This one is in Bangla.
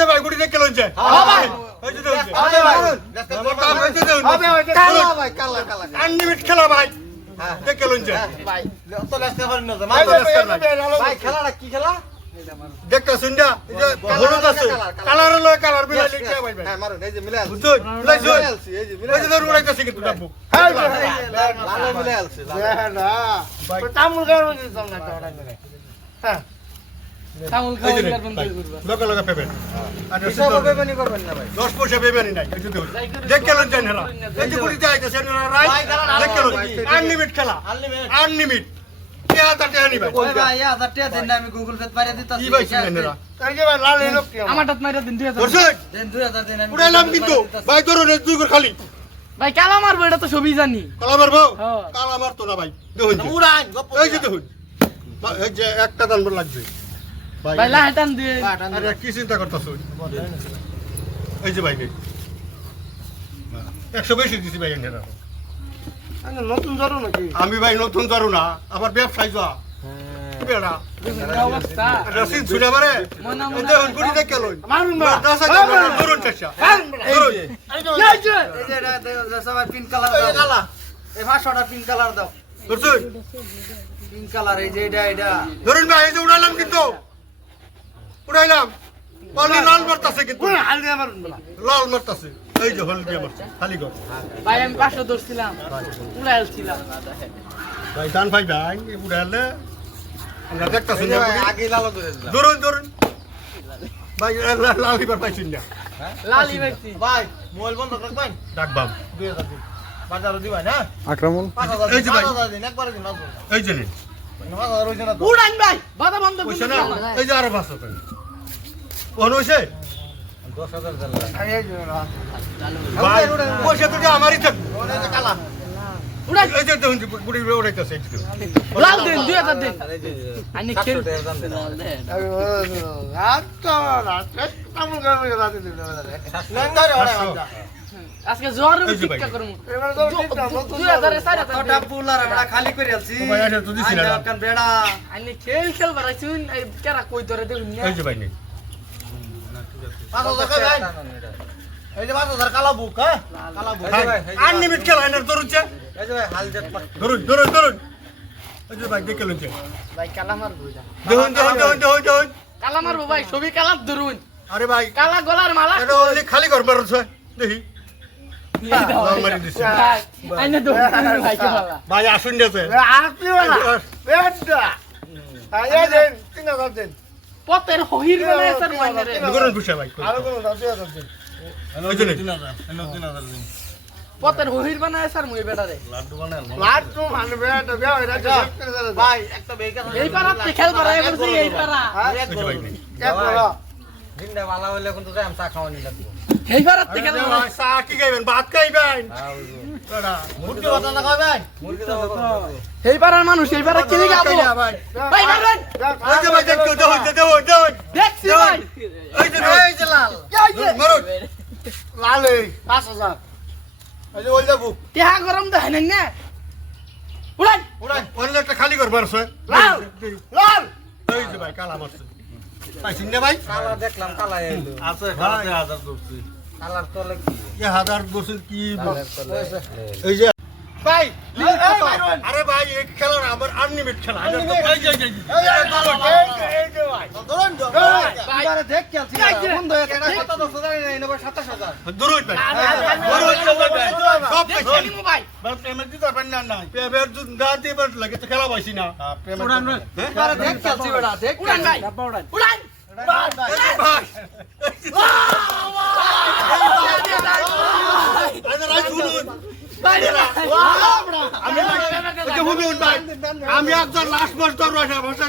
যে ভাই গুড়ি দেখে লইছে ভাই এই যে দেখুন হবে ভাই মোটা হইছে দেখুন হবে কালা ভাই কালা কালা আনলিমিট খেলা ভাই দেখে লইছে ভাই তো লেসকে করেন না ভাই ভাই খেলাটা কি খেলা দেখতে শুনডা এই যে হলুদ আছে কালার লয় কালার মিলাই লিখতে ভাই ভাই হ্যাঁ মারুন এই যে মিলাই বুঝছো লাইছো এই যে এই যে ধর উড়াইতাছে কিন্তু ডাবু লাল মিলাই আলছে না তামুল গাওয়ার মধ্যে চল না তো ওটা করে হ্যাঁ তামুল খাওয়া বন্ধ করবা লোকে লোকে পেবেন আর হিসাব বেমানি করবেন না ভাই 10 পয়সা পেবেনই নাই এই যে দেখুন দেখে লইছে না এই যে গুড়ি যাইতাছে না রাই দেখে লইছে আনলিমিট খেলা আনলিমিট কে আতা নি ভাই ওই ভাই 1000 টাকা দেন না আমি গুগল পে পারে দিতাছি কি ভাই শুনেনরা এই যে ভাই লাল এই লোক কি আমারটা মাইরা দিন 2000 দর্শক দেন 2000 দেন আমি উড়াইলাম কিন্তু ভাই ধরুন এই দুই করে খালি ভাই কালা মারবো এটা তো সবই জানি কালা মারবো হ্যাঁ। কালা মারতো না ভাই দেখুন যে। উড়ান এই যে দেখুন এই যে একটা দান লাগবে ভাই লাহাটান দিয়ে আরে কি চিন্তা করতেছো এই যে ভাই 100 বেশি দিছি ভাই এখানে আরে নতুন ধরো নাকি আমি ভাই নতুন ধরো না আবার ব্যবসায় যা বেড়া অবস্থা রসিদ ছুড়ে মারে মনা এই দেখুন গুড়ি দেখে লই মারুন না ধরুন চেষ্টা এই যে এটা সবাই পিঙ্ক কালার দাও কালা এই 500টা পিঙ্ক কালার দাও দর্শক পিঙ্ক কালার এই যে এটা ধরুন ভাই এই যে উড়াইলাম কিন্তু উড়াইলাম বলি লাল মারতাছে কিন্তু কোন হাল দিয়ে মারুন বলা লাল মারতাছে এই যে হলদি মারছে খালি কর ভাই আমি 500 ধরছিলাম উড়াইছিলাম ভাই দান ভাই ভাই উড়াইলে আমরা দেখতাছি এই যে ভাই আগে লাল করে দিলাম ধরুন ধরুন ভাই লাল লিবার পাইছেন না লালি ভাইছি ভাই মোবাইল বন্ধ রাখবেন ডাকবাম 2000 দিন বাজারে দিবেন হ্যাঁ আক্রমণ 5000 এই যে ভাই। 5000 দিন একবারে দিন আসুন এই যে নিন 5000 হইছে না তো উড়ান ভাই বাধা বন্ধ পয়সা না এই যে আরো 500 টাকা কোন হইছে 10000 দেন এই যে ভাই পয়সা তো যে আমারই থাকবে ওনে যে কালা উড়ান এই যে দেখুন গুড়ি উড়াইতাছে এই যে লাল দেন 2000 দেন এই যে আনি খেল 700 টাকা দাম দেন আচ্ছা রাতে তামুল গাওয়ার মধ্যে রাতে দিতে হবে লেঙ্গারে ওরে বাচ্চা আজকে জোর এই যে ভাই। টিকা করমু এবারে তো ঠিক না নতুন 2000 এর 4000 কটা পুলার আমরা খালি করে আলছি ও ভাই, এটা তো দিছি না। কান বেড়া আনি খেল বাড়াইছুন এই কেরা কই ধরে দেখুন না এই যে ভাই নেই 5000 টাকা দেন এই যে 5000 কালা বুক হ্যাঁ কালা বুক এই যে ভাই, আনলিমিট খেলা এনে ধরুন যে এই যে ভাই হাল জেট ধরুন ধরুন ধরুন এই যে ভাই দেখে লইছে ভাই কালা মারবো এটা দেখুন দেখুন দেখুন দেখুন দেখুন কালা মারবো ভাই ছবি কালা ধরুন আরে ভাই কালা গলার মালা এটা ওই খালি ঘর মারছে দেখি লাল মারি দিছে ভাই আইনা তো ভাই কালা ভাই আসুন গেছে আরতি वाला বেডা এই দেন 3000 দেন পতের হহির মানে স্যার মাইনে রে গরম পুষা ভাই আর কোন 2000 দেন ওই যে নেই। 3000 দিন পতের হহির বানায় স্যার মুই বেটা রে লাট তো মানে বেডা বেয়া হইরা ভাই একটা বেকা এই পারাতে খেল পারা এবার এই পারা এই যে ভাই নেই। এক বড় দিনটা ভালো হইলে কিন্তু যাই চা খাওয়ানি লাগবে এই পারাতে আরে খেল যে ভাই, চা কি খাইবেন ভাত খাইবেন বেটা, মুরগি বাটা না খাবেন মুরগি দাও এই পারার মানুষ এই পারা কি গাবো খাইয়া ভাই ভাই মারবেন ওই যে ভাই দেখো দেখুন দেখুন দেখুন দেখছি ভাই এই যে এই যে লাল মারুন লালে 5000 এই যে ওই যাবো তেহা গরম তো হেন না উড়ান উড়াই অন্য একটা খালি ঘর মারছে লাল লাল এই যে ভাই কালা মারছে পাইছেন না ভাই কালা দেখলাম কালা এলো আছে খালাতে 1000 দউছি কালার তলে কি এ হাজার বছর কি কালার তলে এই যে ভাই আরে ভাই এই খেলা না আমার আনলিমিট খেলা এই যে এই যে ভাই ধরুন ভাই এবারে দেখ কি আছে এই যে, বন্ধ হয়ে গেছে 17000 নাই নেব 27000 দরুদ ভাই সব দেখছি নি মোবাইল পেমেন্ট দিতে পারবেন না না পেমেন্ট যদি না দিয়ে পারলে লাগে তো খেলা পাইছি না পেমেন্ট এবারে দেখ কি আছে বেটা দেখ উড়ান ভাই উড়ান ভাই আরে রাই শুনুন ভাই আমি ওই যে শুনুন ভাই আমি একজন লাস্ট মাস ধরো ভাষা